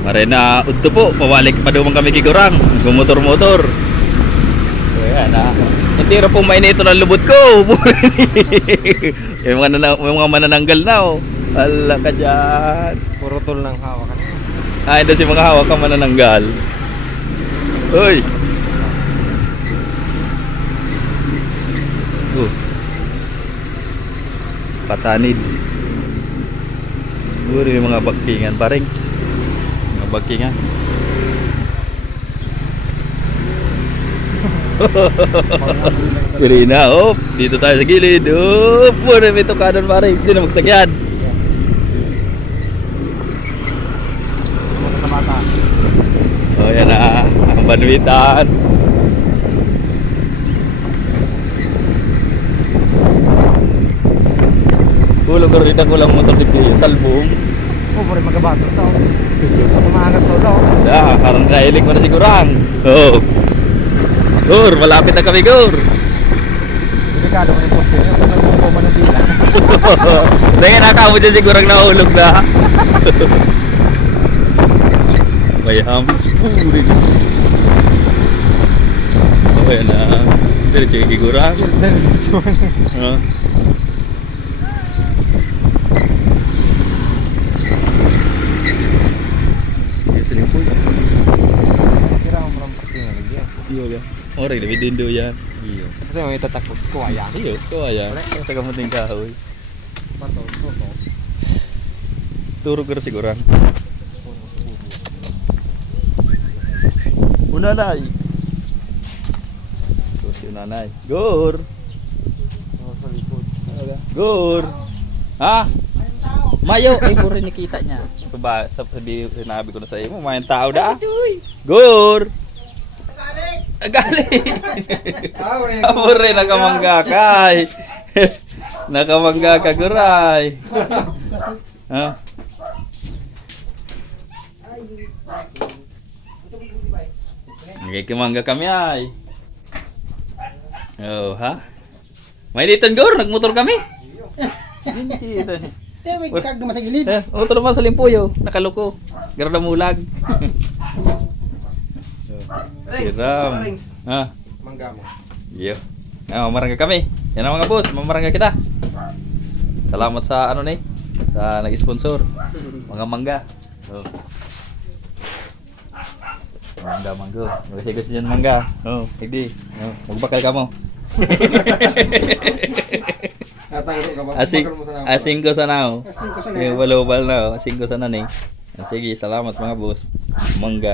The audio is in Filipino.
Marena udto po, pawalik pa doon kami kigurang, gumotor-motor. So yan Natira po mainito ng lubot ko. yung mga manananggal na oh. Hala ka dyan. Puro tol ng hawakan. Ito si mga hawak ka manananggal. Uy. Patanid. Siguro yung mga bakingan parings. Mga bakingan. Irina, dito tayo sa gilid. Puro may tukanan parings. Hindi na magsagyan. Yan na, ang banwitan. Kulog rin ang kulang motor di Pio, talbong. Puro magabato ito. Maangat solo. Karang nailig mo na sigurang. Gur, malapit na kami, Gur. Delikado mo yung poste niyo. Kung nagpupo man ang dila. Dahil nakamo dyan sigurang naulog na. May hamis puri. Okay na. Diretso yung sigurang. Sering po yan. Kira mo parang pasti nga lagi yan. Iyo yan. Oray, labidin do yan. Iyo. Kasi may tatakot ko ayan. Iyo, kaya. Sa kamuting kahoy. Pato, soto. Turo ko na sigurang. Unanay. Ito si Unanay. Gur. Sa likod. Gur. Ha? Mayo, Gur rin nakita niya. Sinabi ko na sa iyo, mayang tao da. Gur. Galing. Amo rin nakamangga kay. Nakamangga ka guray. Ha? Nagkikimangga kami ay. Ha? May liton Gur, nagmotor kami. Hindi ito. May kag naman sa gilid. Motor naman sa Limpuyo, nakaluko. Garo na mulag. Siram. Ha? Mangga mo. Iyo. Mamarangga kami. Yan ang mga boss, mamarangga kita. Salamat sa sa nag-sponsor. Mga mangga. Mangga manggo. Kasi gusto niyan mangga. Hindi. Magbakal ka mo. Asing ko sana. Yung balobal na. Asing ko sana ni. Sige, salamat mga boss. Mangga.